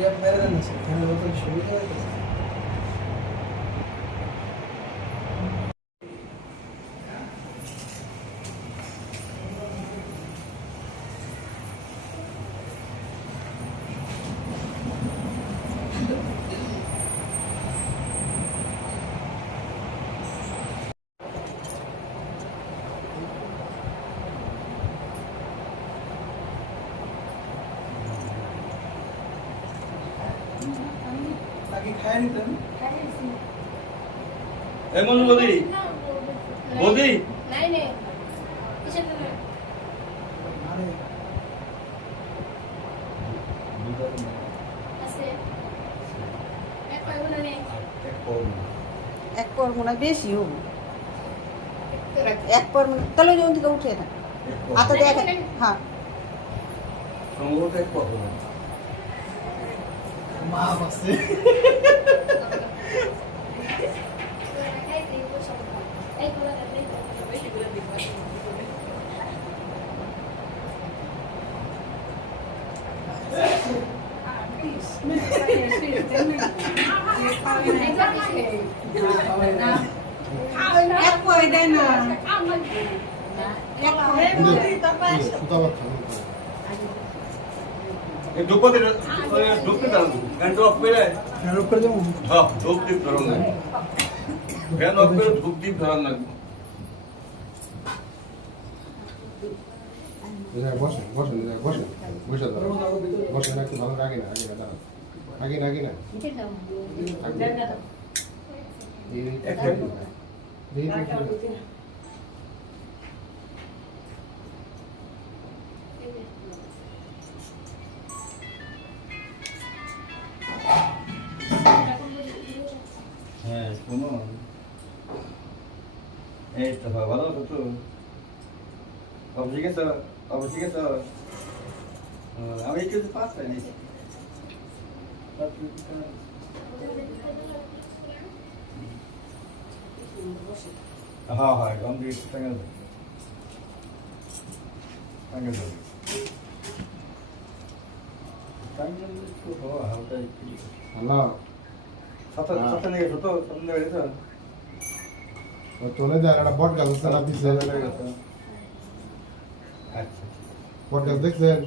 Ya nereden nasıl? Yani orada bir şey yok. আগে খায় নিতেন এমন বদি বদি নাই নাই কিসের জন্য আরে আছে এক পাইব না নে এক পর মনে হয় বেশি হোক এক পর মনে তাহলে ওই থেকে উঠে না আতা দেখ হ্যাঁ সম্ভবত এক পর মা আছে খাই দেই তো সব এই কোলা দেই বেশি করে দিব এক পরে দেয় না এই দুপতে ঢুকতে দাও ফ্যান অফ করে ফ্যান অফ করে দেবো হ্যাঁ ঢুক দিন ধরুন না ফ্যান অফ করে ঢুক দিন ধরুন না বসেন বসেন বসেন বসে দাঁড়ান বসেন একটু ভালো আগে না দাঁড়ান আগে না মিঠে দাও হ্যাঁ শোনো এই তো ভালো তো অবশ্যই গেছো আমি কিছু পাস পাইনি হ্যাঁ হ্যাঁ আমি টাঙ্গা হালকা হ্যালো সাথে নিয়ে গেছো তো সামনে নিয়ে গেছো চলে যায় একটা বট গাছ আছে না দিচ্ছে আচ্ছা বট গাছ দেখছেন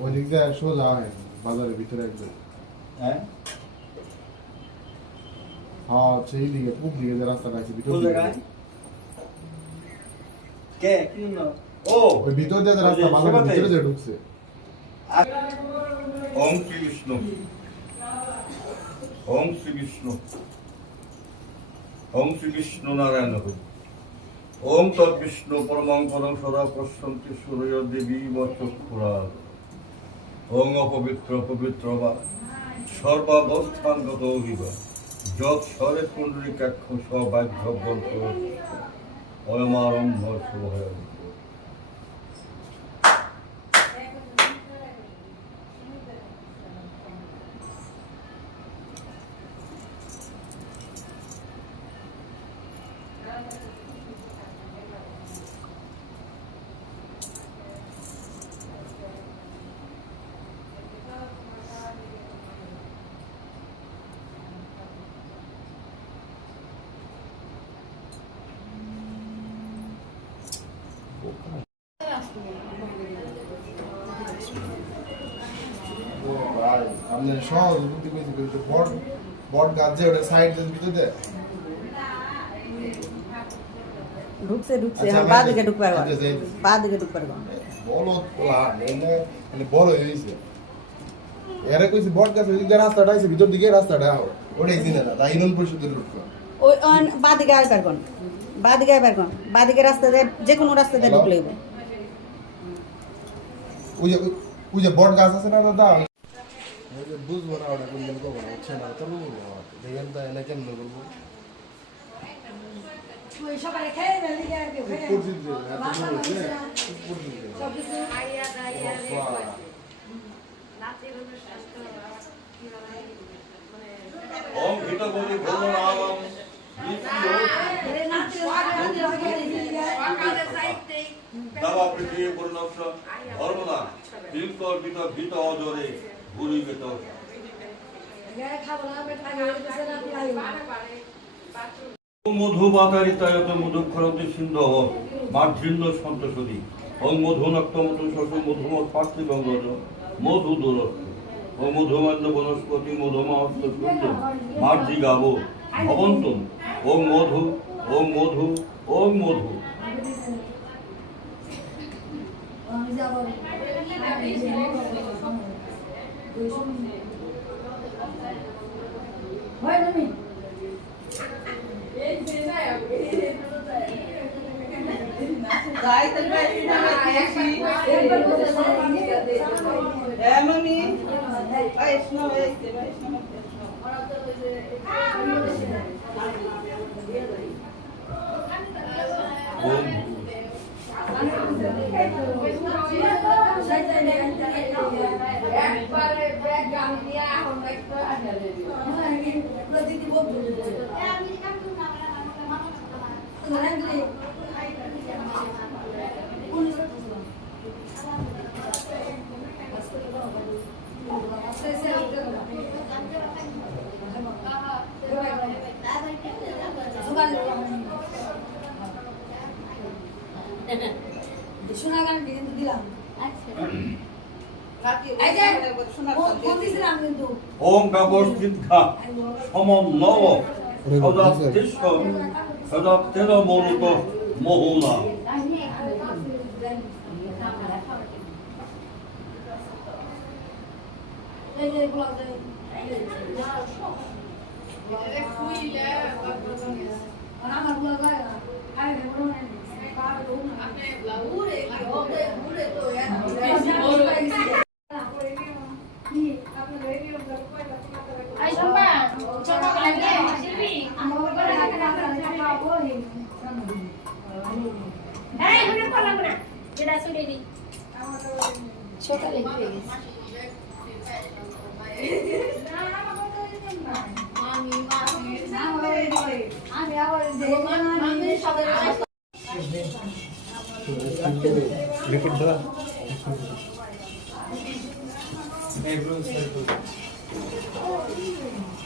ওই দিক দিয়ে সোজা হয় বাজারের ভিতরে একদম হ্যাঁ হ্যাঁ সেই দিকে পূব দিকে যে রাস্তাটা আছে কোন ভিতর জায়গায় কে কি না ও ওই ভিতর দিয়ে যে রাস্তা বাজারের ভিতরে যে ঢুকছে ওম শ্রী বিষ্ণু ওম শ্রী বিষ্ণু ওম শ্রী বিষ্ণু নারায়ণ ওম তৎ বিষ্ণু পরমং পদং সদা পশ্যন্তি সূর্য দেবী চক্ষুরা ওং অপবিত্র পবিত্র বা সর্বাবস্থানগত বিবা যৎ স্বরে কুণ্ডলিকাক্ষ সবাহ্য বন্ত অয়মারম্ভ শুভয় আপনি সহজ বুদ্ধি কইছি কিন্তু বট গাছ যে ওটা সাইড দিয়ে ভিতর দিয়ে ঢুকছে আচ্ছা, বা দিকে ঢুকতে পারবো আচ্ছা, যাই। বা দিকে ঢুকতে পারবো বলো মানে বড় হয়েছে এরা কইছি বট গাছ ওই দিকে রাস্তাটা আছে ভিতর দিকে রাস্তাটা ওটাই চিনে না তাই ইউনিয়ন পরিষদের রুট ওই বা দিকে আয় পারবো বা দিকে আয় পারবো বা দিকে রাস্তা দিয়ে যে কোনো রাস্তা দিয়ে ঢুকলেই ওই যে বট গাছ আছে না দাদা বুঝবো না ওটা কোন দিন কখনো হচ্ছে না তো বুঝবো দেখেন তো এনে কেমন বলবো সবাই খেয়ে পরিচিত এত বড় হয়েছে পরিচিত ওম ভিতগৌরী ভ্রমণালম দাবা পৃথিবী পরিণত ধর্মনা তিলকল্পিত ভীত অজরে ভুলিবে তো মধুবাতারিতায়ত মধুক্ষরতে সিন্ধু মার্জিন্য সন্তোষী ও মধুনক্ত মধু শশু মধুমত পার্থিবঙ্গ মধু দূরত্ব ও মধুমান্য বনস্পতি মধুমাহস্ত সূর্য মার্জি গাব ভবন্তম ওং মধু ওং মধু ওং মধু শোনা গান কিন্তু দিলাম ওম কাবস্থিতঘা সমন্নব সদাপ্তিষ্ঠ সদাপ্তেন মরুত মোহনা সকালে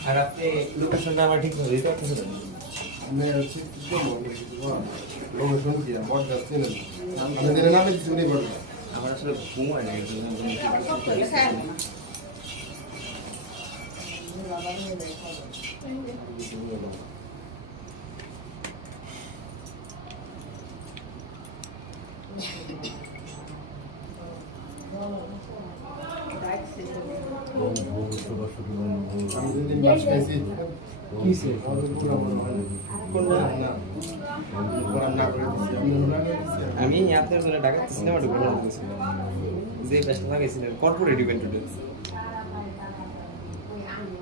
আর আপনি লোকেশনটা আমার ঠিক করে দিতে পারতেছেন? আমি হচ্ছে লোকেশন কি বট যাচ্ছে না আমি জেনে নামে কিছু নেই বট আমার আসলে ঘুম হয় না একদম ওম ভূর্ভুবঃ স্বঃ আমি যেদিন বাস খাইছি কিসে না করে দিছি আমি না করে দিছি আমি আপনার জন্য ঢাকা সিনেমা ঢুকতে বলছিলাম যে পেশা লাগাইছিলেন কর্পোরেট ইভেন্ট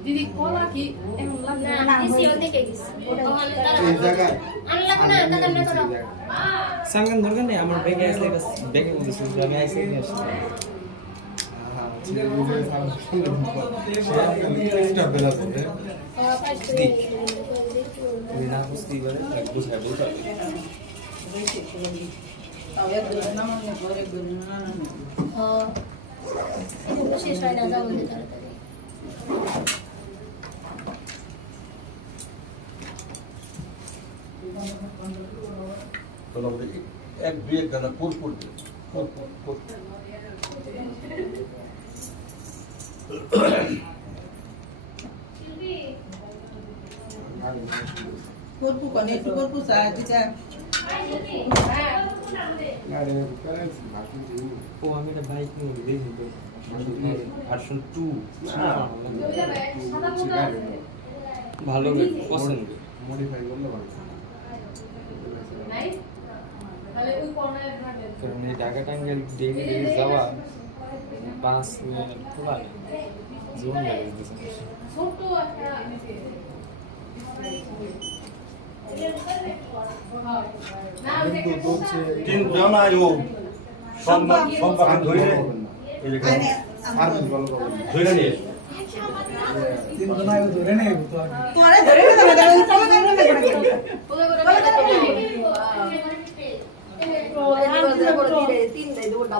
দিদি কলা কি এমন লাগে না দিছি ওদিকে গেছি এই জায়গায় আনলাম না দাদা না করো সাঙ্গান দরকার নেই আমার ব্যাগে আসলে বাস ব্যাগে মধ্যে ছিল আমি আইসি নিয়ে আসছি তুমি না বুঝতেই পারে বুঝায় বলতে হবে শেষ হয় না যাবো তাড়াতাড়ি তোমরা এক দুই এক গানা কোর করবে কোর করপু কোনে একটু করপু চা দিটা ও আমি একটা বাইক নিয়ে দেখি তো ভার্সন 2 ভালো পছন্দ মডিফাই করলে ভালো কারণ এই ঢাকা টাঙ্গাইল ডেইলি যাওয়া 5 মিনিট পুরা জোন লাগে ছোট একটা কিন্তু হচ্ছে তিনজন আয়ু সংবাদ ধরে এই যে সার্ভিস ভালো পাবেন ধরে নিয়ে তিনজন আগে ধরে নেই তো আগে পরে ধরে না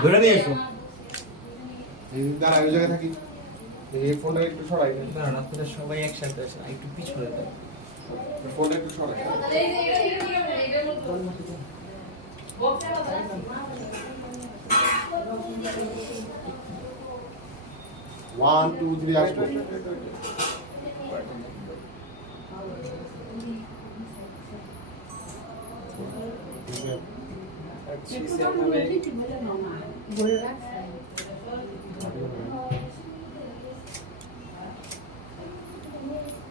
ধরে নিয়ে এসো। এই দাঁড়া ওই জায়গায় থাকি এই ফোনটা একটু সরাই কারণ আপনারা সবাই একসাথে আসেন একটু পিছনে দেন ফোনটা একটু সরাই 1 2 3 আসবো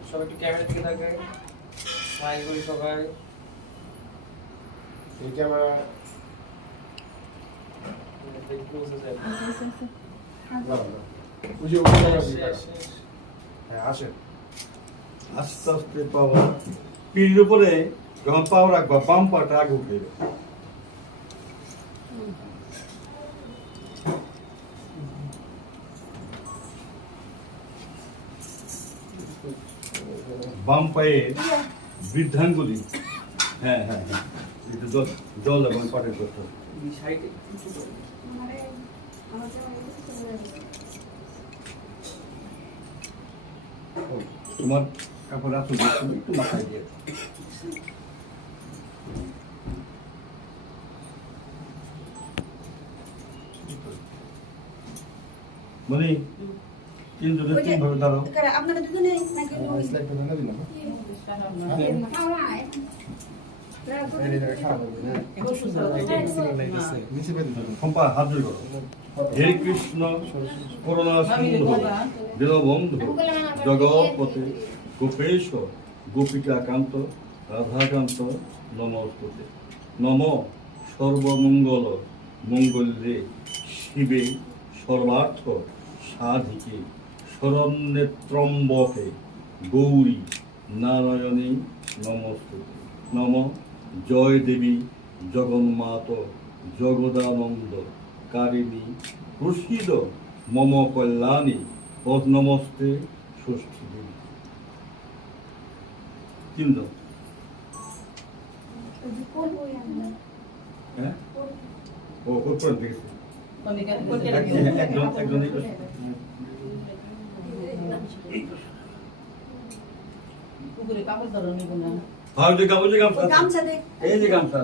সবাই একটু ক্যামেরা দিকে থাকবে স্মাইল করি সবাই এই ক্যামেরা ওই যে ওই ক্যামেরা দিয়ে হ্যাঁ আসেন আস্তে আস্তে পাওয়া পিঠের উপরে যখন পাও রাখবা বাম পাটা আগে উঠে যাবে। বাম পায়ে বৃদ্ধাঙ্গুলি হ্যাঁ হ্যাঁ হ্যাঁ একটু জল এবং পাটের করতে হবে। সাইডে তোমার কাপড় আসো একটু মাথায় দিয়ে মানে তিনজনে তিনভাবে দাঁড়াও। আপনারা দুজনে নাকি স্লাইডটা ভেঙে দিলাম নিচে বেঁধে দিলাম সম্পা হাত জোড় করো। হে কৃষ্ণ করুণা সিন্ধু দীনবন্ধু জগৎপতি গোপেশ গোপিকাকান্ত রাধাকান্ত নমস্তুতে নম সর্বমঙ্গল মঙ্গলে শিবে সর্বার্থ সাধিকে শরণ্যেত্রম্বকে গৌরী নারায়ণী নমস্তুতে নম জয় দেবী জগন্মাত জগদানন্দ কারিণী প্রসিদ মম কল্যাণী পদ নমস্তে ষষ্ঠী দেবী। তিনজন হ্যাঁ ও কোন দেখেছি একজন একজন হ্যাঁ যে গামছা গামছা দে এই যে গামছা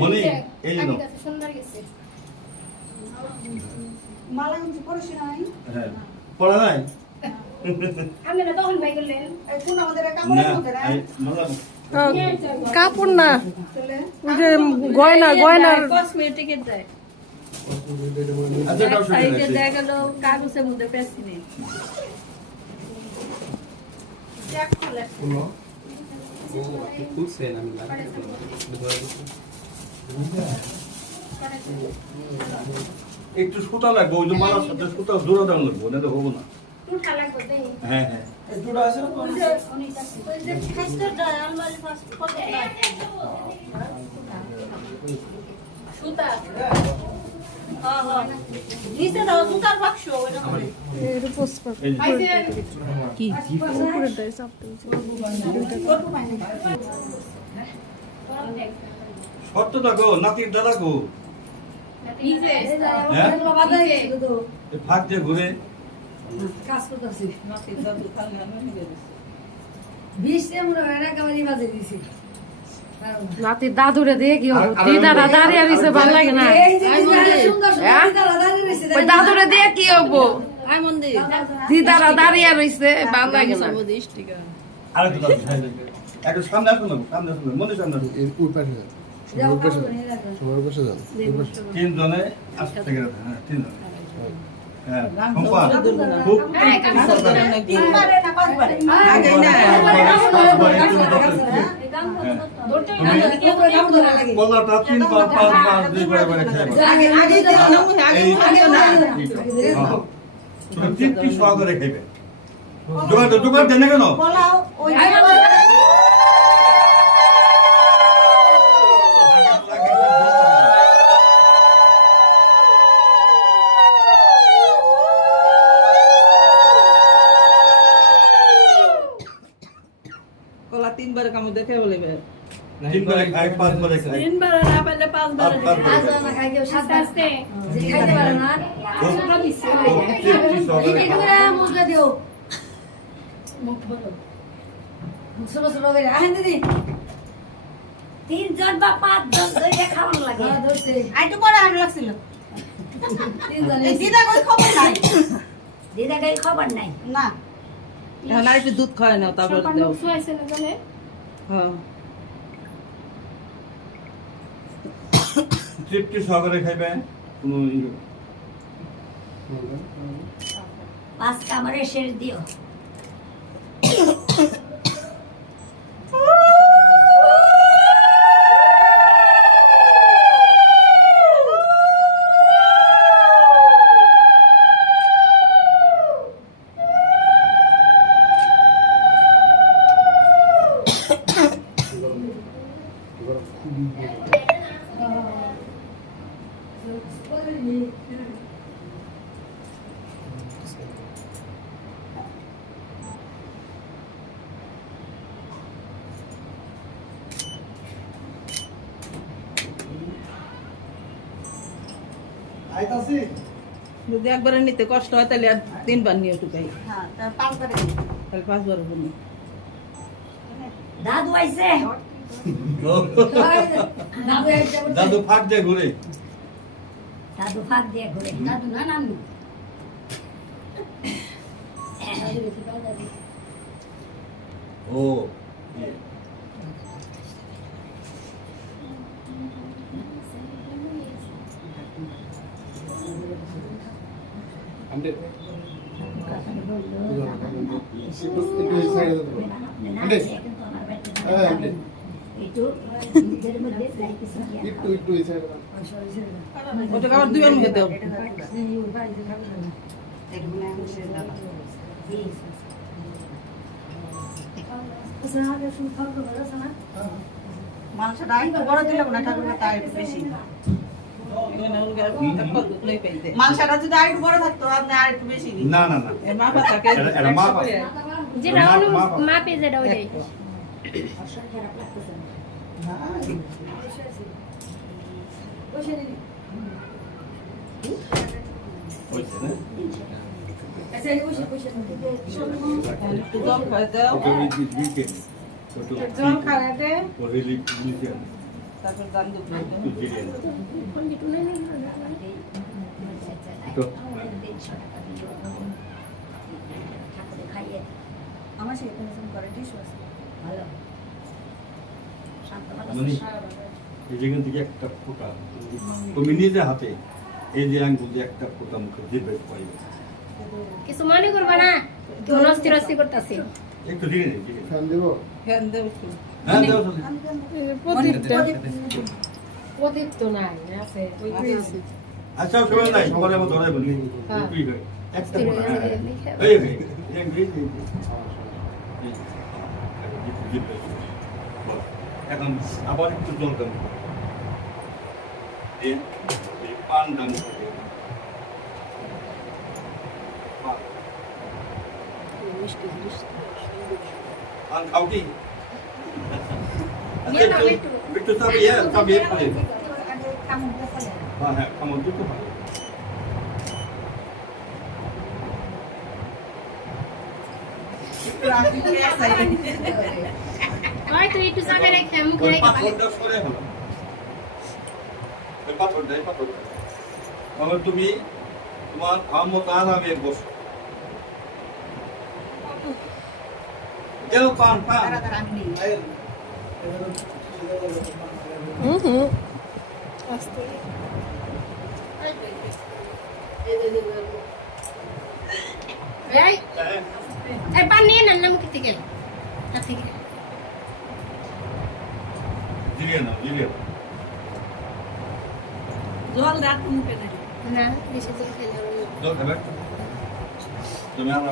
মনি এই জন্য সুন্দর গেছে মালা গামছা পরিস নাই হ্যাঁ পড়া নাই আপনারা তখন ভাই করলেন এই কোন আমাদের কাপড়ের মধ্যে না কাপড় না চলে ওই যে গয়না গয়নার কসমেটিকের দেয় আচ্ছা এক সাইডে দেখা গেল কাগজের মধ্যে পেছি নেই চেক করলে খুলছেন আমি একটু সুতা লাগবে ওই যে মালার সাথে সুতা জোড়া দেওয়া লাগবে না তো হবো না। টুটা লাগবে দেই হ্যাঁ হ্যাঁ ওই যে খাইস্টারটা আলমারি ফাস্ট কত সুতা নিচে দাও সুতার বাক্স ওটা করে এর পোস্ট এই যে কি উপরে দেয় চাপতে শর্ত থাকো নাতির দাদা গো নিচে হ্যাঁ বাবা দাই তো এই ফাঁক দিয়ে ঘুরে কাজ করতেছি নাতির দাদুরে দিয়ে কি হবো দিদারা দাঁড়িয়ে রয়েছে ভালো লাগে না ওই দাদুরে দিয়ে কি হবো দিদারা দাঁড়িয়ে রয়েছে ভালো লাগে না আর একটু দাও, একটু সামনে আসুন না সামনে আসুন না মনে সামনে আসুন এর উপর পাশে যান সবার পাশে যান তিনজনে আসতে গেলে হ্যাঁ তিনজন হ্যাঁ সম্পা খুব তিনবারে না পাঁচবারে আগে না কলাটা 3 বার 5 বার 2 বার করে খেয়ে আগে আগে এই তৃপ্তি সহকারে খাইবে দোকান দেন না কেন? পোলাও ওই কলা 3 বার কাম দেখে বলে বে 3 বারে খাই 5 বারে খাই। 3 বার না পারলে 5 বার আজ না খাই কেউ আস্তে আস্তে যে খাইতে পারে না আমরা দিছি মুখে দিও মুখ বলো মুখ ছোট ছোট করে আহেন দিদি 3 জন বা 5 জন ধরে খাওয়ানো লাগে ধরছে আইটু পরে আর লাগছিল 3 জন এই দিদা কই খবর নাই দিদা গাই খবর নাই না এখন আর একটু দুধ খায় না তারপর সকাল দেও লোক শুয়াইছে না জানে হ্যাঁ তৃপ্তি সহকারে খাইবে কোনো 5 কামড়ে শেষ দিও আইতাছি যদি একবার নিতে কষ্ট হয় তাহলে আর 3 বার নিয়ে টুকাই হ্যাঁ তার 5 বারে তাহলে 5 বার হবে না দাদু আইছে দাদু আইছে দাদু ফাঁক দিয়ে ঘুরে। দাদু ফাঁক দিয়ে ঘুরে দাদু না নানু ও আন্টি একটু এই সাইডে দাও আন্টি হ্যাঁ আন্টি একটু এই সাইডে দাও ওটা আবার 2 বার মুখে দাও মাংসটা আইটু বড় দিলাম না ঠাকুর তাই একটু বেশি মাংসটা যদি আরেকটু বড় থাকতো আপনি আর একটু বেশি দিন না না না এ মা বাবা কে এটা মা বাবা। যেটা মাপে যেটা ওইটাই হইছে না? একটু জল খাই দাও ওটা দিকে ওটা জল খাওয়া দে ওরে লিখে তারপর গান দুধ খাই দাও একটু দিয়ে তো আমার সেখানে ফোন করে টিস্যু আছে ভালো শান্ত মানে এই যেখান থেকে একটা ফোঁটা তুমি নিজে হাতে এই যে আঙ্গুল দিয়ে একটা ফোঁটা মুখে দিবে পাইবে কিছু মনে করবা না ধনস্থির অস্থির করতেছি একটু দিয়ে দিই ফ্যান দেবো ফ্যান দেব একটু হ্যাঁ দাও দাও। প্রদীপ তো নাই আছে আচ্ছা সবাই নাই সবাই আমার ধরে বলি তুই কই একটা ফোঁটা এই এই এখন আবার একটু জল দাম পান দাম পান খাও কি একটু চাপিয়ে চাপিয়ে ফেলে হ্যাঁ হ্যাঁ খামো দুটো ভালো ওই তুই একটু সামনে রেখে মুখে ওই রেখে পাথরটা সরে হলো ওই পাথরটা তাহলে তুমি তোমার ক্ষমতা নামে বসো দেও পান পান এই এই পান নিয়ে না মুখে থেকে না থেকে দিলে না জল রাখ মুখে দে না বেশি জল খেলে জল খাবে তুমি আমরা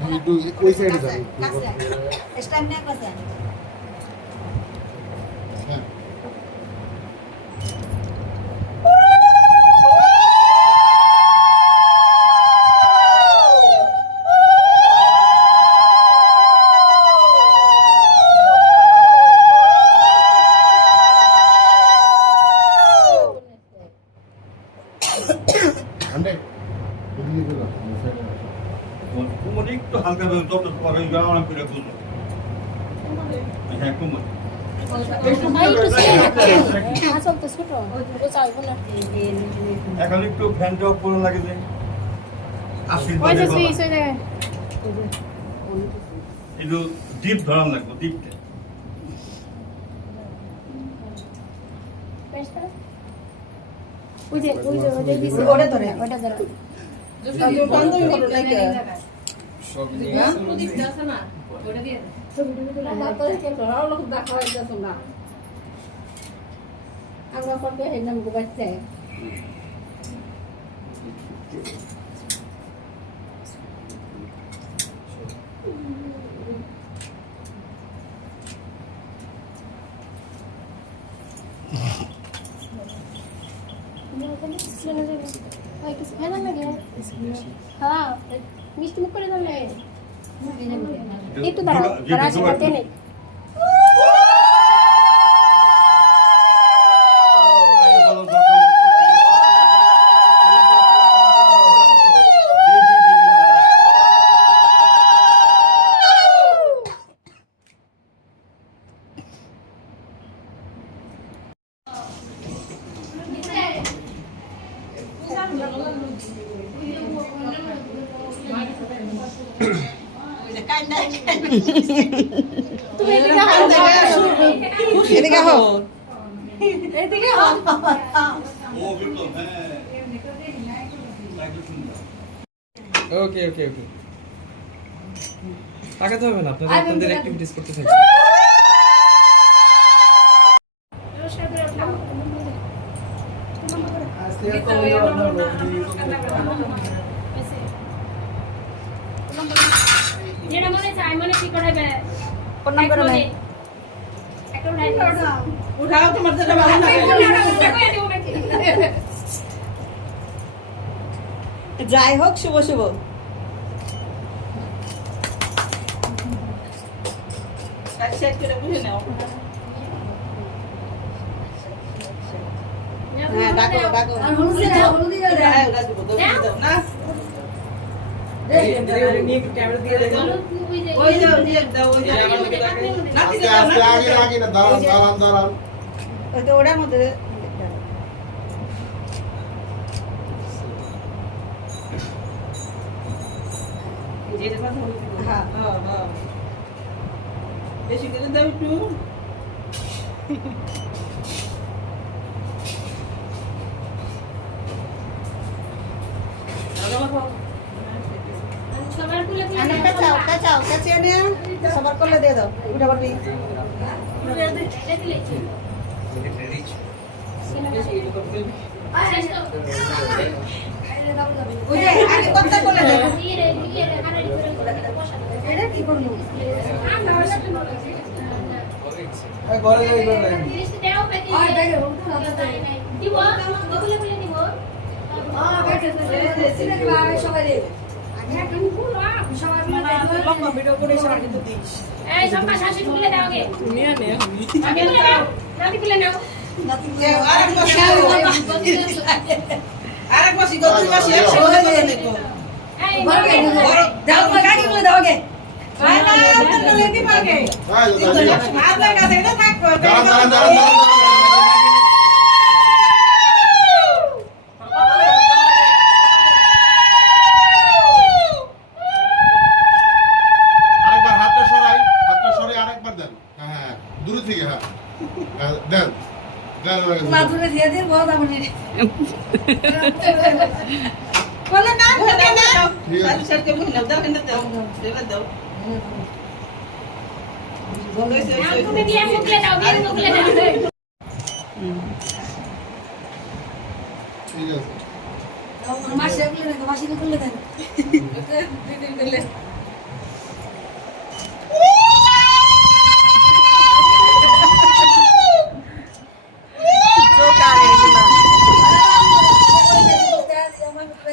একটু ওই সাইডে যাবে স্টাইল নিয়ে কাছে হ্যাঁ আন্ডে এদিকে চলে কুমোর একটু হালকা ভাবে যত পারে আরাম করে বুঝো হ্যাঁ কুমোর এখন একটু ফ্যানটা অফ করে লাগে যে একটু ডিপ ধরান লাগবে ডিপটা ওটা ধরে বান্ধবী হলো নাকি সব নিয়ে মিষ্টি মুখ করে দেবে একটু দাঁড়াও রাশি করতে নেই তুমি এদিকে আসো এদিকে আহো এদিকে আসো ও বিপ্লব হ্যাঁ ওকে ওকে ওকে তাকাতে হবে না আপনাদের আপনাদের অ্যাক্টিভিটিস করতে থাকুন যেটা মনে চাই মনে ঠিক করাবে কোন নাম্বার নাই একটা উঠাই দাও উঠাও তোমার যেটা ভালো লাগে যাই হোক শুভ শুভ সেট করে বুঝে নাও হ্যাঁ ডাকো ডাকো আর হলুদি দাও, হলুদি দাও রে। হ্যাঁ ওটা দিব দাও না নিয়ে ক্যামেরা দিয়ে দেখো ওই যাও দিয়ে দাও ওই যাও নাতি আস্তে দাও আস্তে আগে লাগে না দাঁড়ান দাঁড়ান দাঁড়ান ওই তো ওটার মধ্যে যেটা কথা বলি হ্যাঁ হ্যাঁ হ্যাঁ বেশি করে দাও একটু সবার কুলে কুলে আনে কাচাও কাচাও কাচিয়ে নে সবার করলে দিয়ে দাও উঠা পারবি ওই যে আগে কথা বলে দে এটা কি করলো ঘরে যাই করে দিব কুলে কুলে দিব সবাই রে সবাই লম্বা ভিডিও করে সবাই কিন্তু দিস এই সব শাশি কুলে দাও আগে নিয়ে নে আমি আমি কুলে দাও নাতি কুলে নাও আরেক মাসি গত মাসি একসাথে করে দেখো এই দাও গাড়ি গুলো দাও আগে আরেকবার হাতটা সরাই আরেকবার দেন হ্যাঁ হ্যাঁ দূরে থেকে হ্যাঁ দেন দেন মাথুরে দিয়ে দিন বহুত আপনি বলে না না না ঠিক আছে। সারি সারি করে নাও দাও কিন্তু দাও দেবা দাও তুমি দিয়ে কুলে দাও দিয়ে কুলে দাও ঠিক আছে মাসে গুলো মাসে গুলো দেন দিদিন দিলে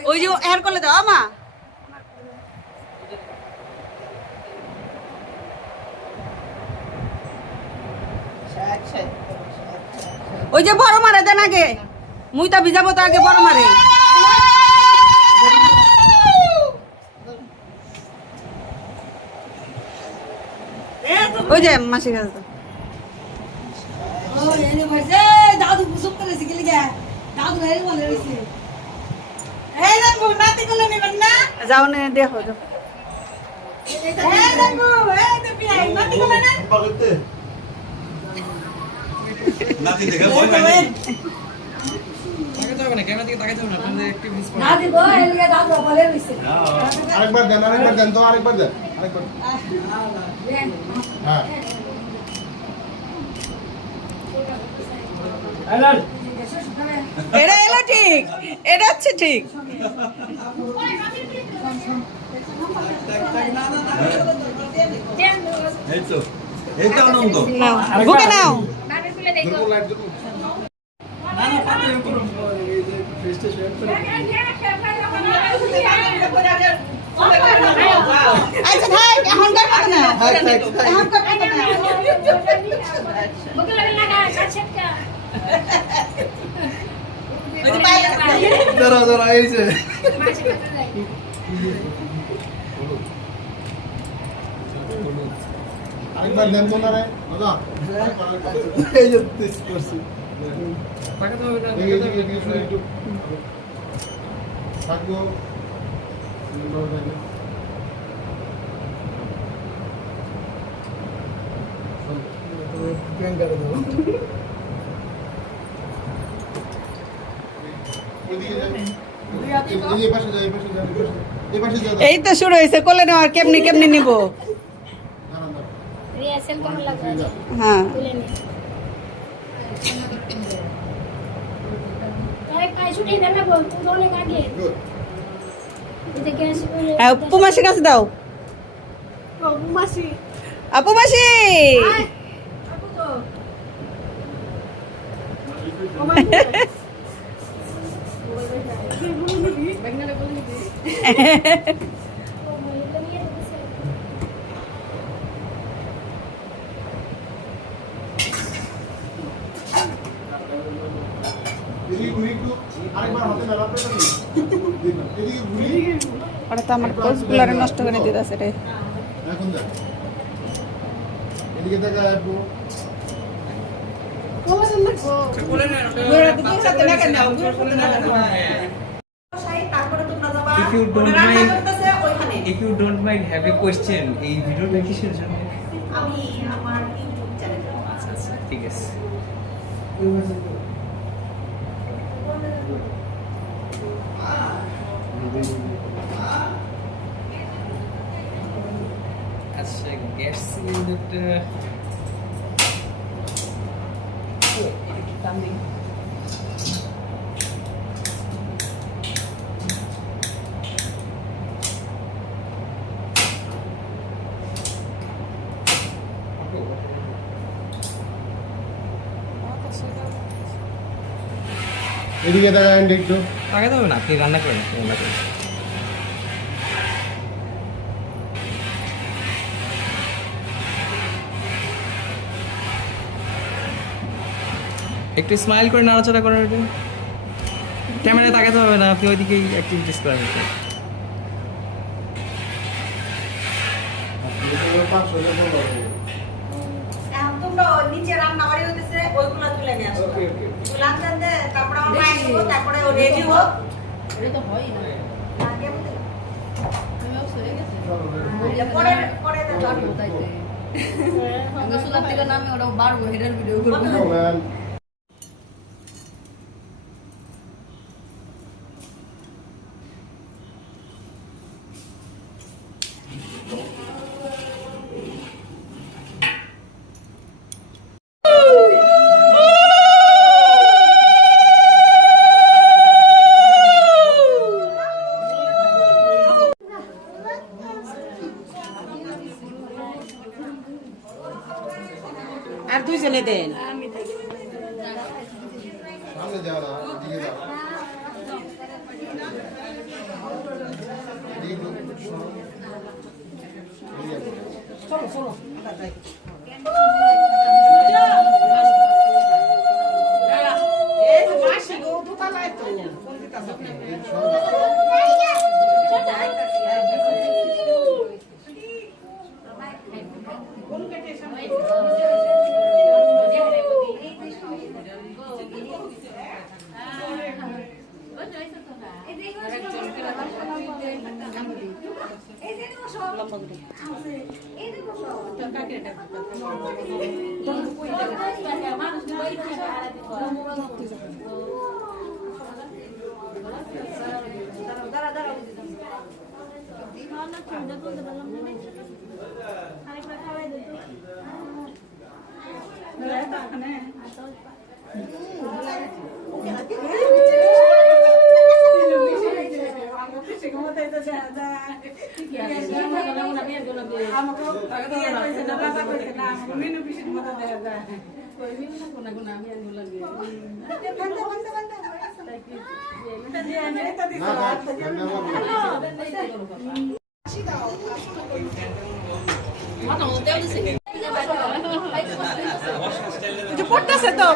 ওই যে এর করলে দাও মা ওই যে বড় মারে দেন আগে মুই তো ভিজাবো তো আগে বড় মারে ওই যে মাসি কাছে ও এনে বসে দাদু বুসুম করে শিখলি গে দাদু এর বলে রইছে এই না নাতি গুলো নেবেন না যাও নে দেখো যাও এই দেখো এই দেখি নাতি গুলো না নাতি দেখে ভয় পাই নাকি? তাকাতে হবে না ক্যামেরা দিকে তাকাতে হবে না আপনাদের একটু মিস করে নাতি গো এর গে দাদু বলে রইছে আরেকবার দেন তো আরেকবার দেন আরেকবার হ্যাঁ এটা এলো ঠিক এটা হচ্ছে ঠিক এই তো এই তো আনন্দ নাও বুকে নাও বাবার খুলে দেখো না না পাতে করুন এই যে ফেস্টে শেয়ার করে আচ্ছা ভাই এখন কার কথা না এখন কার কথা না মুখে লাগা লাগা সাতটা জরা এই যে মাসে কথা যায় আরেকবার দেন তো না রে দাদা এই যে টেস্ট করছি তাকাতে হবে না এই যে একটু থাকবো প্যান করে দাও এই পাশে যাও এই পাশে যাও এই তো শুরু হয়েছে কোলে নেওয়ার কেমনি কেমনি নিব রিহার্সাল কেমন লাগছে হ্যাঁ তুলে নে তাই পাই ছুটি দেন না বল তুই অনেক আগে এটা গ্যাস করে আপু মাসির কাছে দাও মাসি আপু মাসি এদিকে ঘুরি একটু আরেকবার হাতে মেলা করে এদিকে ঘুরি ওটা তো আমার কোর্সগুলারে নষ্ট করে দিতেছে রে এখন দেখ এদিকে দেখা আপু তারপরে তোমরা যাবা If you don't রান্না mind- করতেছে ওইখানে If you don't mind have a question এই ভিডিওটা কিসের জন্য আমি আমার ইউটিউব চ্যানেলে আচ্ছা আচ্ছা ঠিক আছে আচ্ছা গ্যাস সিলিন্ডারটা এদিকে দেখা একটু তাকাতে হবে না আপনি রান্না করেন রান্না করেন একটু স্মাইল করে নাড়াচাড়া করার একটু ক্যামেরায় তাকাতে হবে না আপনি ওইদিকেই অ্যাক্টিভিটিস করেন একটু। এখন তোমরা নিচে রান্না বাড়ি হইতেছে ওইগুলা তুলে নিয়ে আসো তুলে আনতে তারপরে আমার মাইন্ড দিব তারপরে ও রেডি হোক এটা তো হয় না আগে আমিও সরে গেছে পরে পরে দেন গোসল থেকে নামে ওরা বারবো হেডার ভিডিও করবো আর দুইজনে দেন সামনে যাও না এদিকে যাও এই তো মাসি গো দুতলায় তো কোন দিকে আছে কোন কেটে সামনে পড়তেছে তো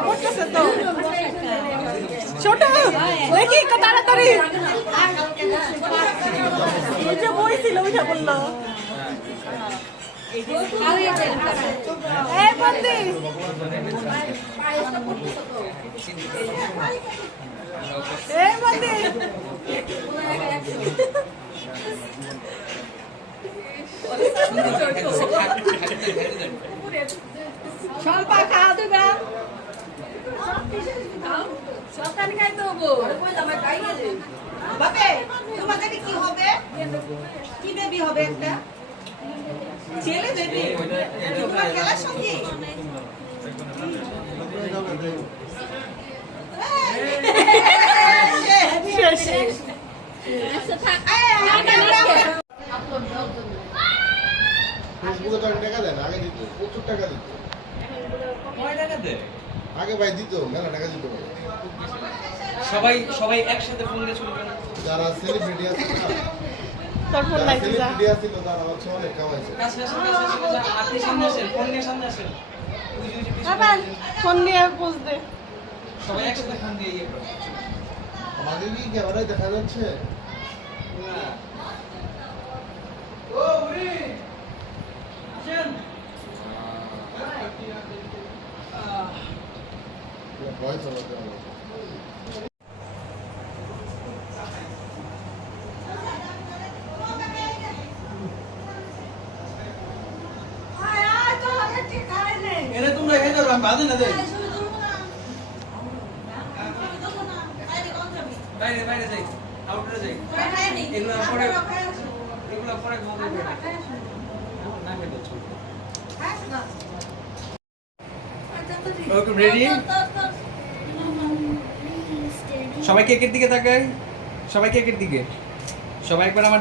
ছোট দেখি তাড়াতাড়ি এই যে বই ছিল ওইটা বললো এই বন্দি এই বন্দি সম্পা খাওয়া দিবা সরকারি খাইতে হবো বাপে তোমার কাছে কি হবে কি বেবি হবে একটা ছেলে বেবি তোমার খেলার সঙ্গী ফেসবুকে তো টাকা দেন আগে দিত প্রচুর টাকা দিত আগে ভাই দিত মেলা টাকা দিত ভাই সবাই একসাথে ফোন দিয়ে শুরু করে যারা সেলিব্রিটি আছে না তোর ফোন লাগছে যা সেলিব্রিটি আছিল তারা হচ্ছে অনেক কামাইছে আপনি সামনে আসেন ফোন নিয়ে সামনে আসেন আবার ফোন নিয়ে পোজ দে সবাই একসাথে ফোন দিয়ে ইয়ে করো আমাদের কি ক্যামেরায় দেখা যাচ্ছে ভয়েস চালাতে হবে এনে তোমরা এই ধরো আমি বাজে না দেই বাইরে যাই আউটডোরে যাই এগুলো পরে খাওয়া যাবে না খেতে চলবে ওকে রেডি সবাই কেকের দিকে তাকাই সবাই কেকের দিকে সবাই একবার আমার